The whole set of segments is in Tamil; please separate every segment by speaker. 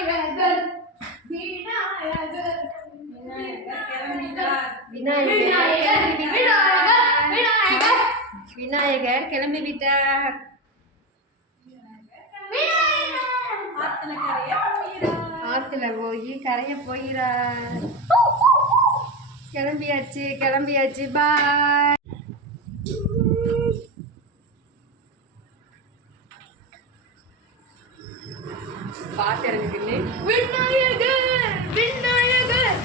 Speaker 1: விநாயகர். விநாயகர்
Speaker 2: விநாயகர்
Speaker 1: விநாயகர் விநாயகர்
Speaker 2: கிளம்பி விட்டார் ஆத்துல போய் கரைய போகிறார். கிளம்பியாச்சு கிளம்பியாச்சு. பாய் பாட்டு இருக்குன்னு
Speaker 1: விநாயகர் விநாயகர்.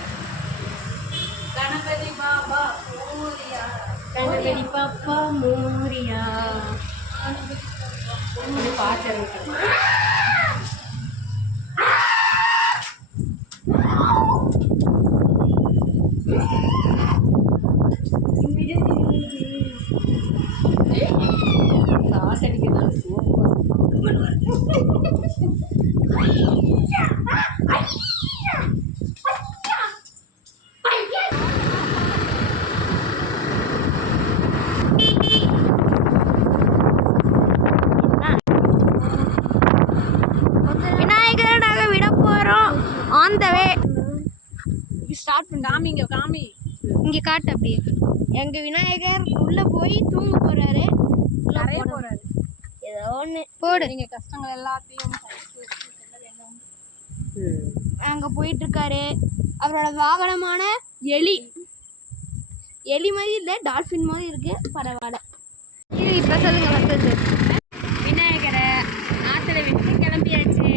Speaker 3: கணபதி பாபா ஓரியா
Speaker 2: கணபதி பாப்பா மோரியா. பாட்டு இருக்கு காத்தடிக்கிறதால சூப்பர்
Speaker 1: விநாயகரை நாங்கள் விட போகிறோம் ஆன் த வே ஸ்டார்ட் பண்ணி.
Speaker 3: காமிங்க காமி.
Speaker 1: இங்கே காட்டு அப்படியே. எங்கள் விநாயகர் உள்ளே போய் தூங்க போகிறாரு
Speaker 3: நிறைய போறாரு.
Speaker 1: ஏதோ ஒன்று போடு.
Speaker 3: நீங்கள் கஷ்டங்கள் எல்லாத்தையும்
Speaker 1: அங்கே போயிட்டு இருக்காரு அவரோட வாகனமான எலி. எலி மாதிரி இல்லை டால்ஃபின் மாதிரி இருக்கு. பரவாயில்ல. இது இப்போ சொல்லுங்க வசதி விநாயகரை ஆற்றுல விட்டு கிளம்பியாச்சு.